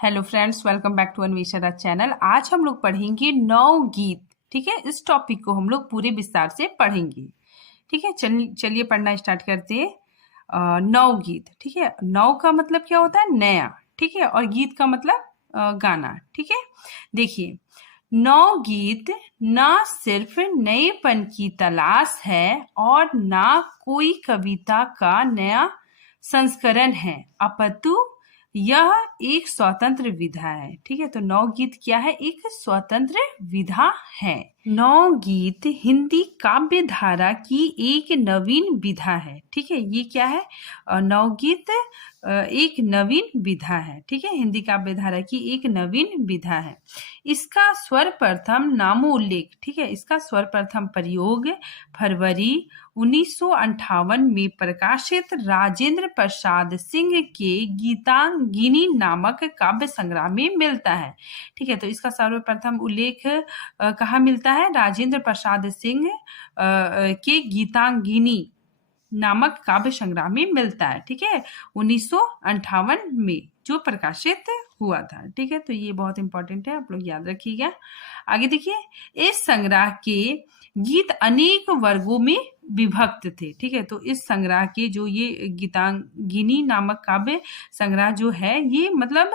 Hello friends, welcome back to Anvesha the channel. आज हम लोग पढ़ेंगे नवगीत। ठीक है, इस टॉपिक को हम लोग पूरे विस्तार से पढ़ेंगे। ठीक है, चलिए पढ़ना स्टार्ट करते हैं। नवगीत। ठीक है, नव का मतलब क्या होता है? नया। ठीक है, और गीत का मतलब गाना। ठीक है, देखिए, नवगीत ना सिर्फ नएपन की तलाश है और ना कोई कविता का नया संस्करण है, अपितु यह एक स्वतंत्र विधा है। ठीक है, तो नवगीत क्या है? एक स्वतंत्र विधा है। नवगीत हिंदी काव्य धारा की एक नवीन विधा है। ठीक है, ये क्या है? नवगीत एक नवीन विधा है। ठीक है, हिंदी काव्य धारा की एक नवीन विधा है। इसका सर्वप्रथम नामोल्लेख, ठीक है, इसका सर्वप्रथम प्रयोग फरवरी 1958 में प्रकाशित राजेंद्र प्रसाद सिंह के गीतांगिनी नामक काव्य संग्रह में मिलता है। ठीक है, तो इसका सर्वप्रथम उल्लेख कहाँ मिलता है? राजेंद्र प्रसाद सिंह के गीतांगिनी नामक काव्य संग्रह में मिलता है। ठीक है, 1958 में जो प्रकाशित हुआ था। ठीक है, तो ये बहुत इंपॉर्टेंट है, आप लोग याद रखिएगा। आगे देखिए, इस संग्रह के गीत अनेक वर्गों में विभक्त थे। ठीक है, तो इस संग्रह के जो ये गीतांगिनी नामक काव्य संग्रह जो है, ये मतलब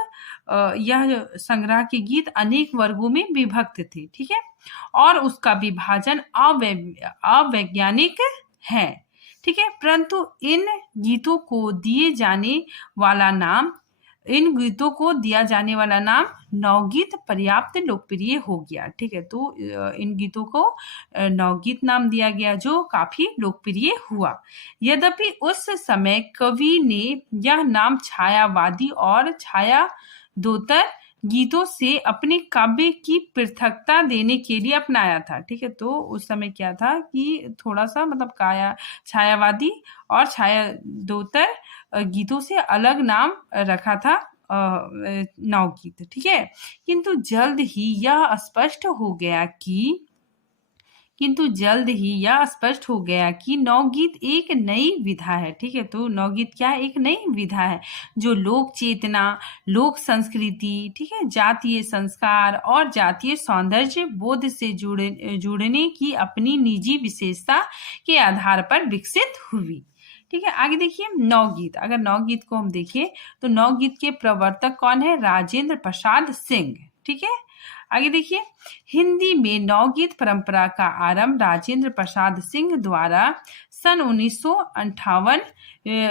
यह संग्रह के गीत अनेक वर्गों में विभक्त थे। ठीक है, और उसका विभाजन अवैज्ञानिक है। ठीक है, परंतु इन गीतों को दिया जाने वाला नाम नवगीत पर्याप्त लोकप्रिय हो गया। ठीक है, तो इन गीतों को नवगीत नाम दिया गया, जो काफी लोकप्रिय हुआ। यद्यपि उस समय कवि ने यह नाम छायावादी और छायादोतर गीतों से अपने काव्य की पृथकता देने के लिए अपनाया था। ठीक है, तो उस समय क्या था कि थोड़ा सा मतलब छायावादी और छायादोतर गीतों से अलग नाम रखा था नवगीत। ठीक है, किंतु जल्द ही यह स्पष्ट हो गया कि नवगीत एक नई विधा है। ठीक है, तो नवगीत क्या है? एक नई विधा है जो लोक चेतना, लोक संस्कृति, ठीक है, जातीय संस्कार और जातीय सौंदर्य बोध से जुड़ने की अपनी निजी विशेषता के आधार पर विकसित हुई। ठीक है, आगे देखिए, नवगीत। अगर नवगीत को हम देखें तो नवगीत के प्रवर्तक कौन है? राजेंद्र प्रसाद सिंह। ठीक है, आगे देखिए, हिंदी में नवगीत परंपरा का आरंभ राजेंद्र प्रसाद सिंह द्वारा सन 1958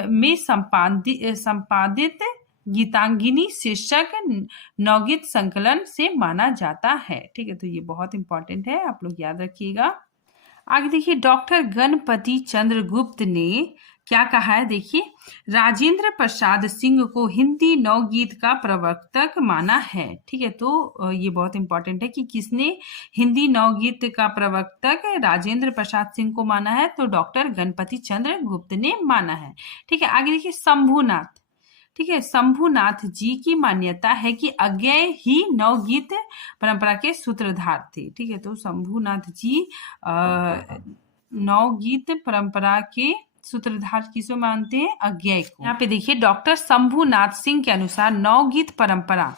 में संपादित गीतांगिनी शीर्षक नवगीत संकलन से माना जाता है। ठीक है, तो ये बहुत इंपॉर्टेंट है, आप लोग याद रखिएगा। आगे देखिए, डॉक्टर गणपति चंद्र गुप्त ने क्या कहा है? देखिए, राजेंद्र प्रसाद सिंह को हिंदी नवगीत का प्रवर्तक माना है। ठीक है, तो ये बहुत इंपॉर्टेंट है कि किसने हिंदी नवगीत का प्रवर्तक राजेंद्र प्रसाद सिंह को माना है? तो डॉक्टर गणपति चंद्र गुप्त ने माना है। ठीक है, आगे देखिए, शंभुनाथ। ठीक है, शंभुनाथ जी की मान्यता है कि अज्ञेय ही नवगीत परंपरा के सूत्रधार थे। ठीक है, तो शंभुनाथ जी नवगीत परंपरा के सूत्रधार किसको मानते हैं? अज्ञेय को। यहाँ पे देखिए, डॉक्टर शंभुनाथ सिंह के अनुसार नवगीत परंपरा,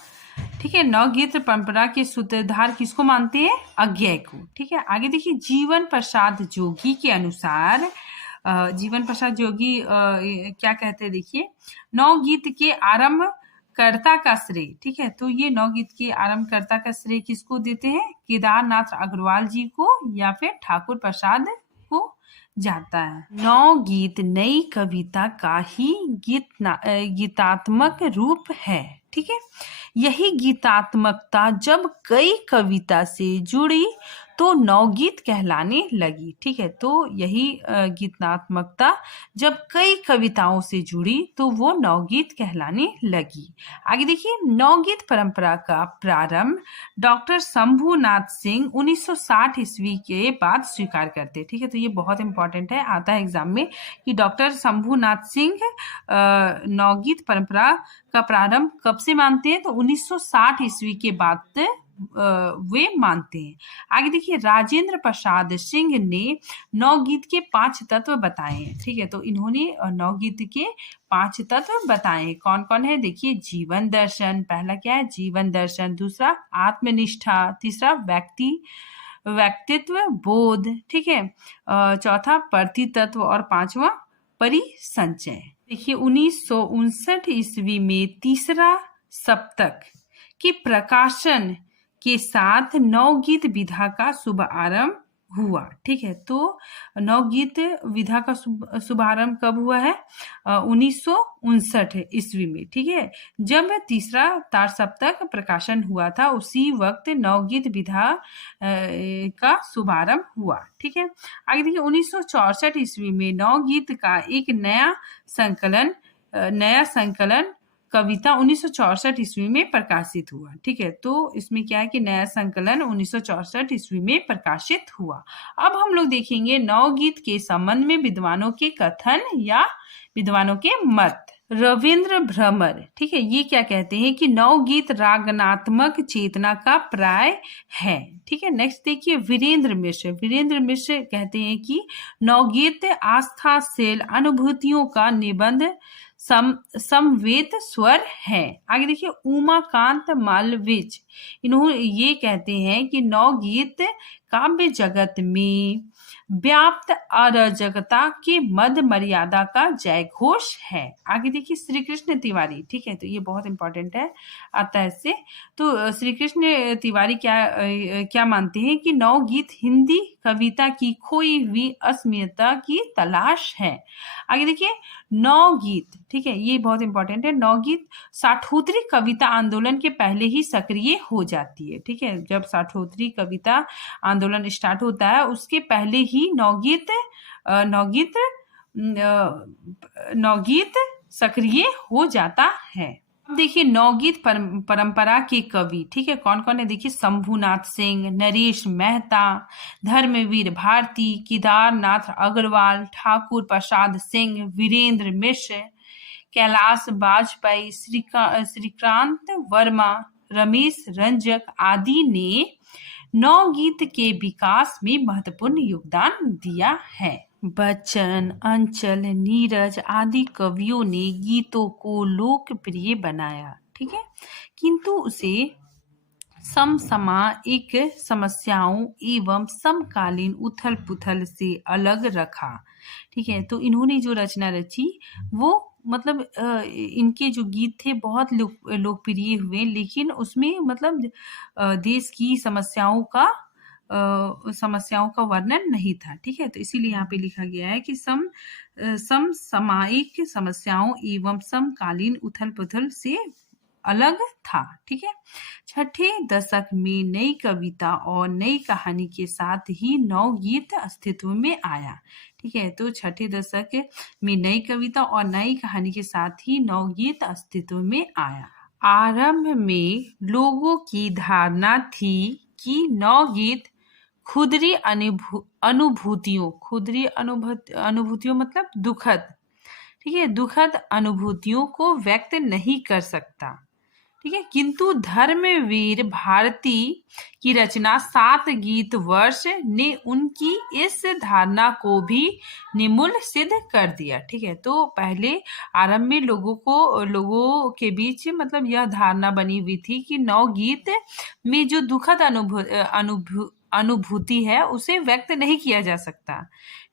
ठीक है, नवगीत परंपरा के सूत्रधार किसको मानते हैं? अज्ञेय को। ठीक है, आगे देखिए, जीवन प्रसाद जोगी के अनुसार जीवन प्रसाद जोगी क्या कहते हैं? देखिए, नवगीत के आरंभ कर्ता का श्रेय, ठीक है, तो ये नवगीत के आरंभकर्ता का श्रेय किसको देते हैं? केदारनाथ अग्रवाल जी को या फिर ठाकुर प्रसाद को जाता है। नवगीत नई कविता का ही गीतात्मक रूप है। ठीक है, यही गीतात्मकता जब कई कविता से जुड़ी तो नवगीत कहलाने लगी। ठीक है, तो यही गीतात्मकता जब कई कविताओं से जुड़ी तो वो नवगीत कहलाने लगी। आगे देखिए, नवगीत परंपरा का प्रारंभ डॉक्टर शंभुनाथ सिंह 1960 ईस्वी के बाद स्वीकार करते। ठीक है, तो ये बहुत इंपॉर्टेंट है, आता है एग्जाम में कि डॉक्टर शंभुनाथ सिंह नवगीत परंपरा का प्रारंभ कब से मानते हैं? तो 1960 ईस्वी के बाद वे मानते हैं। आगे देखिए, राजेंद्र प्रसाद सिंह ने नवगीत के 5 तत्व बताए हैं। ठीक है, तो इन्होंने नवगीत के 5 तत्व बताए हैं। कौन कौन है देखिए, जीवन दर्शन, पहला क्या है, जीवन दर्शन। दूसरा आत्मनिष्ठा। तीसरा व्यक्तित्व बोध। ठीक है, चौथा प्रतितत्व और पांचवा परिसंचय। देखिए, 1959 ईस्वी में तीसरा सप्तक के प्रकाशन के साथ नवगीत विधा का शुभारंभ हुआ। ठीक है, तो नवगीत विधा का शुभारंभ कब हुआ है, 1959 ईस्वी में। ठीक है, जब तीसरा तार सप्तक प्रकाशन हुआ था, उसी वक्त नवगीत विधा का शुभारंभ हुआ। ठीक है, आगे देखिए, 1964 ईस्वी में नवगीत का एक नया संकलन कविता 1964 ईस्वी में प्रकाशित हुआ। ठीक है, तो इसमें क्या है कि नया संकलन 1964 ईस्वी में प्रकाशित हुआ। अब हम लोग देखेंगे नवगीत के संबंध में विद्वानों के कथन या विद्वानों के मत। रविंद्र भ्रमर, ठीक है, ये क्या कहते हैं कि नवगीत रागनात्मक चेतना का प्राय है। ठीक है, नेक्स्ट देखिए, वीरेंद्र मिश्र कहते हैं कि नवगीत आस्थाशील अनुभूतियों का निबंध समवेत स्वर है। आगे देखिए, उमाकांत मालविज, इन्होंने ये कहते हैं कि नवगीत काव्य जगत में व्याप्त अराजकता के मध्य मर्यादा का जय घोष है। आगे देखिए, श्री कृष्ण तिवारी, ठीक है, तो ये बहुत इंपॉर्टेंट है, आता है इससे। तो श्री कृष्ण तिवारी क्या मानते हैं कि नवगीत हिंदी कविता की खोई हुई अस्मिता की तलाश है। आगे देखिए, नवगीत, ठीक है, ये बहुत इंपॉर्टेंट है, नवगीत साठोत्तरी कविता आंदोलन के पहले ही सक्रिय हो जाती है। ठीक है, जब साठोत्तरी कविता आंदोलन स्टार्ट होता है, उसके पहले ही नवगीत सक्रिय हो जाता है। अब देखिए, नवगीत परंपरा के कवि, ठीक है, कौन कौन है देखिए, शंभुनाथ सिंह, नरेश मेहता, धर्मवीर भारती, केदारनाथ अग्रवाल, ठाकुर प्रसाद सिंह, वीरेंद्र मिश्र, कैलाश वाजपेयी, श्रीकांत वर्मा, रमेश रंजक आदि ने नवगीत के विकास में महत्वपूर्ण योगदान दिया है। बच्चन, अंचल, नीरज आदि कवियों ने गीतों को लोकप्रिय बनाया। ठीक है, किंतु उसे समसामयिक समस्याओं एवं समकालीन उथल पुथल से अलग रखा। ठीक है, तो इन्होंने जो रचना रची वो मतलब इनके जो गीत थे बहुत लोकप्रिय हुए, लेकिन उसमें मतलब देश की समस्याओं का वर्णन नहीं था। ठीक है, तो इसीलिए यहाँ पे लिखा गया है कि समसामयिक समस्याओं एवं समकालीन उथल पुथल से अलग था। ठीक है, छठे दशक में नई कविता और नई कहानी के साथ ही नवगीत अस्तित्व में आया। ठीक है, तो छठे दशक में नई कविता और नई कहानी के साथ ही नवगीत अस्तित्व में आया। आरंभ में लोगों की धारणा थी कि नवगीत खुदरी अनुभूतियों मतलब दुखद, ठीक है, दुखद अनुभूतियों को व्यक्त नहीं कर सकता। ठीक है, किंतु धर्मवीर भारती की रचना 7 गीत वर्ष ने उनकी इस धारणा को भी निमूल सिद्ध कर दिया। ठीक है, तो पहले आरंभ में लोगों के बीच मतलब यह धारणा बनी हुई थी कि नवगीत में जो दुखद अनुभूति है उसे व्यक्त नहीं किया जा सकता।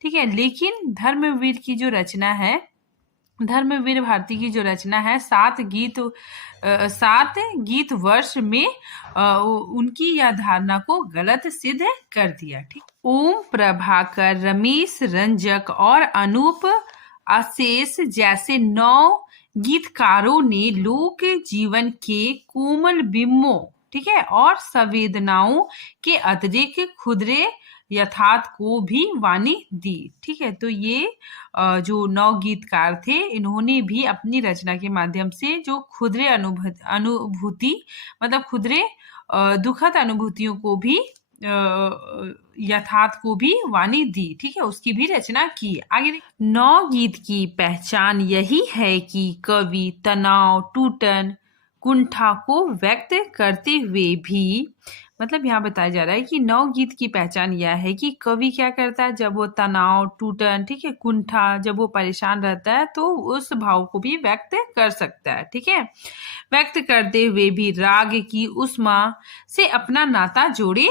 ठीक है, लेकिन धर्मवीर भारती की जो रचना है 7 गीत वर्ष में उनकी यह धारणा को गलत सिद्ध कर दिया। ठीक, ओम प्रभाकर, रमेश रंजक और अनूप अशेष जैसे 9 गीतकारों ने लोक जीवन के कोमल बिंबों, ठीक है, और संवेदनाओं के अतिरिक्त खुदरे यथार्थ को भी वाणी दी। ठीक है, तो ये जो 9 गीतकार थे, इन्होंने भी अपनी रचना के माध्यम से जो खुदरे अनुभूति मतलब खुदरे दुखद अनुभूतियों को भी यथार्थ को भी वाणी दी। ठीक है, उसकी भी रचना की। आगे, नवगीत की पहचान यही है कि कवि तनाव, टूटन, कुंठा को व्यक्त करते हुए भी, मतलब यहाँ बताया जा रहा है कि नवगीत की पहचान यह है कि कवि क्या करता है, जब वो तनाव, टूटन, ठीक है, कुंठा, जब वो परेशान रहता है तो उस भाव को भी व्यक्त कर सकता है। ठीक है, व्यक्त करते हुए भी राग की उष्मा से अपना नाता जोड़े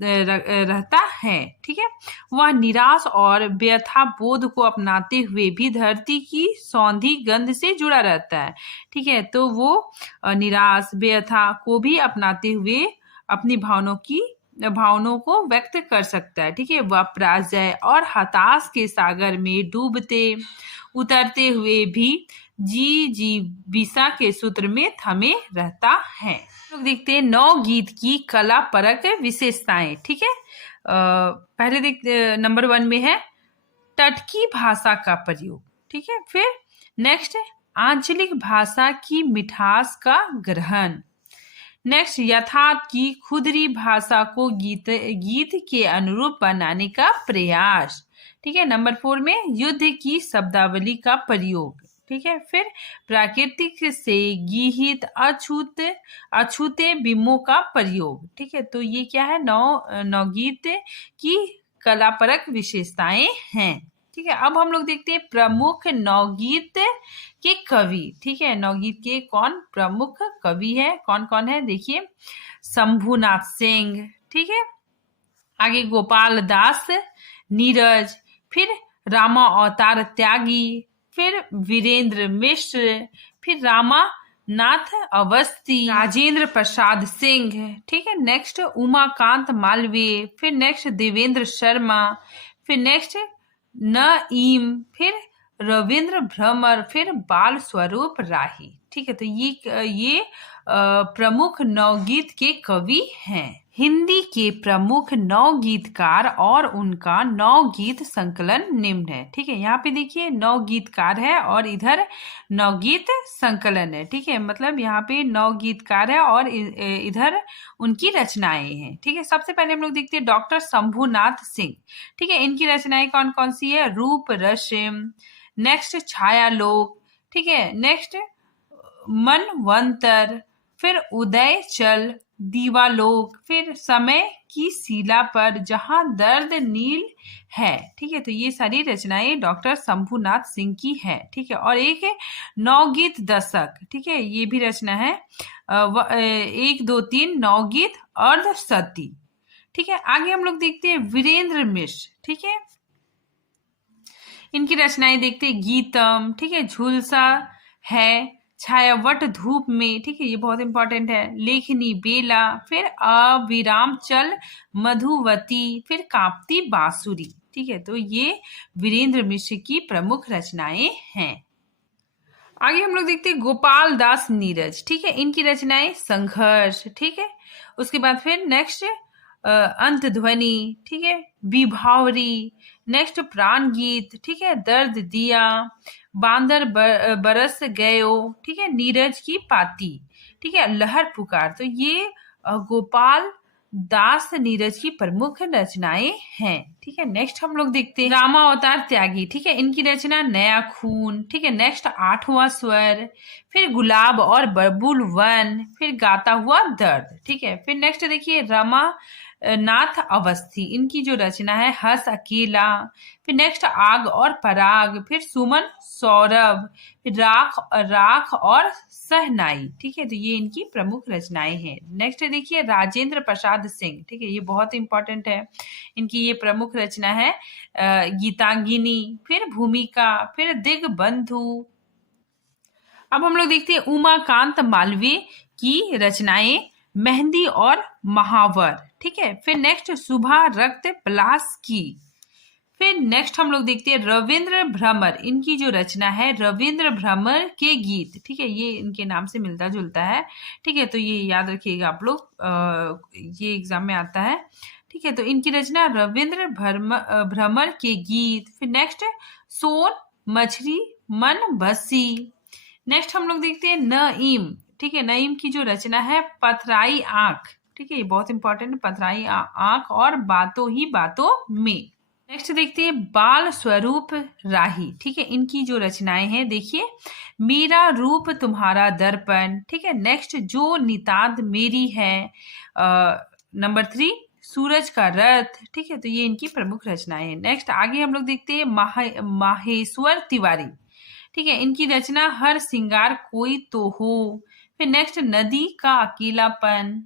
रहता है। ठीक है, वह निराश और व्यथा बोध को अपनाते हुए भी धरती की सौंधी गंध से जुड़ा रहता है। ठीक है, तो वो निराश व्यथा को भी अपनाते हुए अपनी भावनाओं को व्यक्त कर सकता है। ठीक है, वह पराजय और हताश के सागर में डूबते उतरते हुए भी जीविका के सूत्र में थमे रहता है। लोग देखते हैं नवगीत की कला परक विशेषताएं। ठीक है, पहले देखते नंबर 1 में है टटकी भाषा का प्रयोग। ठीक है, फिर नेक्स्ट आंचलिक भाषा की मिठास का ग्रहण। नेक्स्ट यथार्थ की खुदरी भाषा को गीत के अनुरूप बनाने का प्रयास। ठीक है, नंबर 4 में युद्ध की शब्दावली का प्रयोग। ठीक है, फिर प्राकृतिक से गीहित अछूते बिंबों का प्रयोग। ठीक है, तो ये क्या है, नवगीत की कलापरक विशेषताएं हैं। ठीक है, अब हम लोग देखते हैं प्रमुख नवगीत के कवि। ठीक है, नवगीत के कौन प्रमुख कवि है, कौन कौन है, देखिए शंभुनाथ सिंह। ठीक है, आगे गोपाल दास नीरज, फिर रामा अवतार त्यागी, फिर वीरेंद्र मिश्र, फिर रामानाथ अवस्थी, राजेंद्र प्रसाद सिंह। ठीक है, नेक्स्ट उमाकांत मालवीय, फिर नेक्स्ट देवेंद्र शर्मा, फिर नेक्स्ट नईम, फिर रविंद्र भ्रमर, फिर बाल स्वरूप राही। ठीक है, तो ये प्रमुख नवगीत के कवि हैं। हिंदी के प्रमुख नवगीतकार और उनका नवगीत संकलन निम्न है। ठीक है, यहाँ पे देखिए नवगीतकार है और इधर नवगीत संकलन है। ठीक है, मतलब यहाँ पे नवगीतकार है और इधर उनकी रचनाएं हैं। ठीक है, सबसे पहले हम लोग देखते हैं डॉक्टर शंभुनाथ सिंह। ठीक है, इनकी रचनाएं कौन कौन सी है, रूप रश्म, नेक्स्ट छायालोक, ठीक है, नेक्स्ट मनवंतर, फिर उदय चल, दीवालोक, फिर समय की शिला पर जहां दर्द नील है। ठीक है, तो ये सारी रचनाएं डॉक्टर शंभुनाथ सिंह की है। ठीक है, और एक है नवगीत दशक। ठीक है, ये भी रचना है 1 2 3 नवगीत अर्धशती। ठीक है, आगे हम लोग देखते हैं वीरेंद्र मिश्र। ठीक है, इनकी रचनाएं देखते हैं गीतम, ठीक है, झुलसा है, छायावट धूप में, ठीक है, ये बहुत इंपॉर्टेंट है, लेखनी बेला, फिर अविराम चल मधुवती, फिर कांपती बांसुरी। ठीक है, तो ये वीरेंद्र मिश्र की प्रमुख रचनाएं हैं। आगे हम लोग देखते हैं गोपाल दास नीरज। ठीक है, इनकी रचनाएं संघर्ष, ठीक है, उसके बाद फिर नेक्स्ट अंत ध्वनि, ठीक है, विभावरी, नेक्स्ट प्राण गीत, ठीक है, दर्द दिया, बांदर बरस गयो, ठीक है, नीरज की पाती, ठीक है, लहर पुकार। तो ये गोपाल दास नीरज की प्रमुख रचनाएं हैं। ठीक है, नेक्स्ट हम लोग देखते हैं रामा अवतार त्यागी। ठीक है, इनकी रचना नया खून, ठीक है, नेक्स्ट 8वां स्वर, फिर गुलाब और बबुल वन, फिर गाता हुआ दर्द। ठीक है, फिर नेक्स्ट देखिए रमा नाथ अवस्थी, इनकी जो रचना है हंस अकेला, फिर नेक्स्ट आग और पराग, फिर सुमन सौरभ, फिर राख और सहनाई। ठीक है, तो ये इनकी प्रमुख रचनाएं हैं। नेक्स्ट देखिए राजेंद्र प्रसाद सिंह। ठीक है, ये बहुत इंपॉर्टेंट है, इनकी ये प्रमुख रचना है गीतांगिनी, फिर भूमिका, फिर दिग्बंधु। अब हम लोग देखते हैं उमाकांत मालवीय की रचनाएं मेहंदी और महावर। ठीक है, फिर नेक्स्ट सुबह रक्त पलास की, फिर नेक्स्ट हम लोग देखते हैं रविंद्र भ्रमर, इनकी जो रचना है रविंद्र भ्रमर के गीत। ठीक है, ये इनके नाम से मिलता जुलता है। ठीक है, तो ये याद रखिएगा आप लोग, ये एग्जाम में आता है। ठीक है, तो इनकी रचना रविंद्र भ्रमर के गीत, फिर नेक्स्ट सोन मछली मन बसी। नेक्स्ट हम लोग देखते हैं नईम। ठीक है, नईम की जो रचना है पथराई आंख। ठीक है, ये बहुत इंपॉर्टेंट, पथराई आंख और बातों ही बातों में। नेक्स्ट देखते हैं बाल स्वरूप राही, ठीक है, इनकी जो रचनाएं हैं देखिए, मेरा रूप तुम्हारा दर्पण, ठीक है। नेक्स्ट जो नितांत मेरी है, नंबर 3 सूरज का रथ, ठीक है, तो ये इनकी प्रमुख रचनाएं हैं। नेक्स्ट आगे हम लोग देखते हैं माहेश्वर तिवारी, ठीक है, इनकी रचना हर सिंगार कोई तो हो। फिर नेक्स्ट नदी का अकेलापन,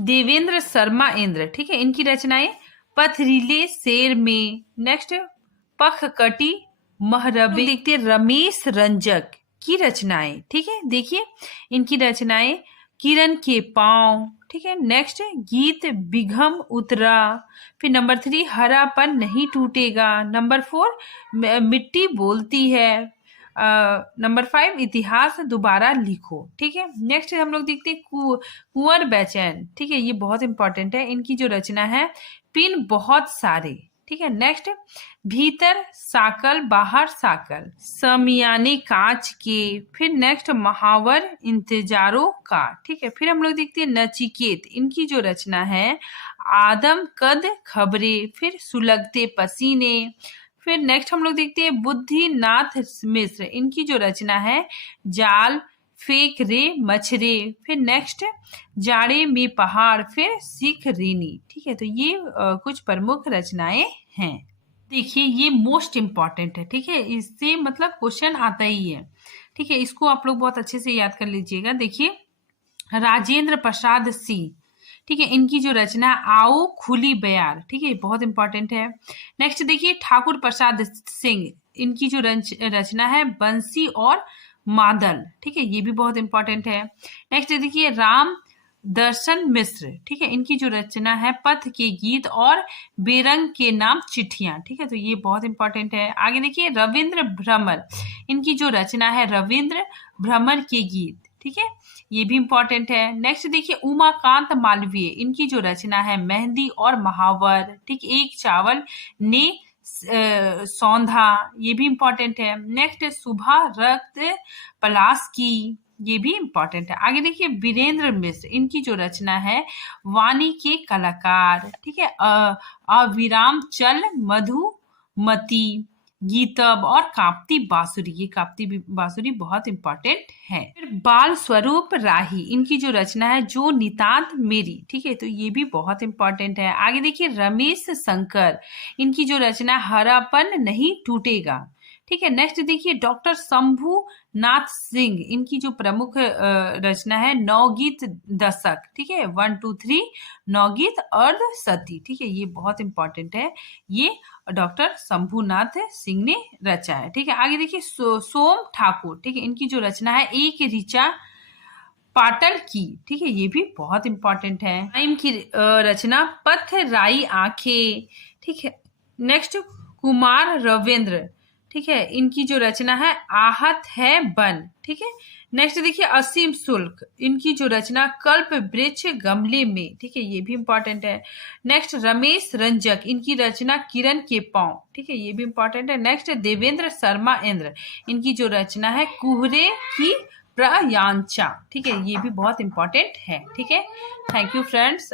देवेंद्र शर्मा इंद्र, ठीक है, इनकी रचनाएं पथरीले शेर में। नेक्स्ट पखकटी महरबे, देखते रमेश रंजक की रचनाएं, ठीक है, देखिए इनकी रचनाएं किरण के पांव, ठीक है। नेक्स्ट गीत बिघम उतरा। फिर नंबर 3 हरापन नहीं टूटेगा। नंबर 4 मिट्टी बोलती है। नंबर 5 इतिहास दोबारा लिखो, ठीक है। नेक्स्ट हम लोग देखते हैं कुंवर बेचैन, ठीक है, ये बहुत इंपॉर्टेंट है, इनकी जो रचना है पिन बहुत सारे, ठीक है। नेक्स्ट भीतर साकल बाहर साकल, समियाने कांच के। फिर नेक्स्ट महावर इंतजारों का, ठीक है। फिर हम लोग देखते हैं नचिकेत, इनकी जो रचना है आदम कद खबरे। फिर सुलगते पसीने। फिर नेक्स्ट हम लोग देखते हैं बुद्धिनाथ मिश्र, इनकी जो रचना है जाल फेंक रे मछरे। फिर नेक्स्ट जाड़े में पहाड़। फिर सिख रेनी, ठीक है, तो ये कुछ प्रमुख रचनाएं हैं। देखिए ये मोस्ट इम्पॉर्टेंट है, ठीक है, इससे मतलब क्वेश्चन आता ही है, ठीक है, इसको आप लोग बहुत अच्छे से याद कर लीजिएगा। देखिए राजेंद्र प्रसाद सिंह, ठीक है, इनकी जो रचना आओ खुली बयार, ठीक है, बहुत इंपॉर्टेंट है। नेक्स्ट देखिए ठाकुर प्रसाद सिंह, इनकी जो रचना है बंसी और मादल, ठीक है, ये भी बहुत इंपॉर्टेंट है। नेक्स्ट देखिए राम दर्शन मिश्र, ठीक है, इनकी जो रचना है पथ के गीत और बेरंग के नाम चिट्ठियां, ठीक है, तो ये बहुत इंपॉर्टेंट है। आगे देखिए रविंद्र भ्रमर, इनकी जो रचना है रविंद्र भ्रमर के गीत, ठीक है, ये भी इंपॉर्टेंट है। नेक्स्ट देखिए उमाकांत मालवीय, इनकी जो रचना है मेहंदी और महावर, ठीक, एक चावल ने सौंधा, ये भी इंपॉर्टेंट है। नेक्स्ट सुबह रक्त पलास की, ये भी इंपॉर्टेंट है। आगे देखिए वीरेंद्र मिश्र, इनकी जो रचना है वाणी के कलाकार, ठीक है, अविराम चल मधुमती गीतब और काप्ती बांसुरी, ये काप्ती बांसुरी बहुत इंपॉर्टेंट है। फिर बाल स्वरूप राही, इनकी जो रचना है जो नितांत मेरी, ठीक है, तो ये भी बहुत इंपॉर्टेंट है। आगे देखिए रमेश शंकर, इनकी जो रचना हरापन नहीं टूटेगा, ठीक है। नेक्स्ट देखिए डॉक्टर शंभू नाथ सिंह, इनकी जो प्रमुख रचना है नवगीत दशक, ठीक है, 1 2 3 नवगीत अर्ध सती, ठीक है, ये बहुत इंपॉर्टेंट है, ये डॉक्टर शंभूनाथ सिंह ने रचा है, ठीक है। आगे देखिए सोम ठाकुर, ठीक है, इनकी जो रचना है एक ऋचा पाटल की, ठीक है, ये भी बहुत इंपॉर्टेंट है। टाइम की रचना पथ राई आंखें, ठीक है। नेक्स्ट कुमार रविंद्र, ठीक है, इनकी जो रचना है आहत है बन, ठीक है। नेक्स्ट देखिए असीम शुल्क, इनकी जो रचना कल्प वृक्ष गमले में, ठीक है, ये भी इंपॉर्टेंट है। नेक्स्ट रमेश रंजक, इनकी रचना किरण के पांव, ठीक है, ये भी इंपॉर्टेंट है। नेक्स्ट देवेंद्र शर्मा इंद्र, इनकी जो रचना है कुहरे की प्रयांचा, ठीक है, ये भी बहुत इंपॉर्टेंट है, ठीक है। Thank you friends.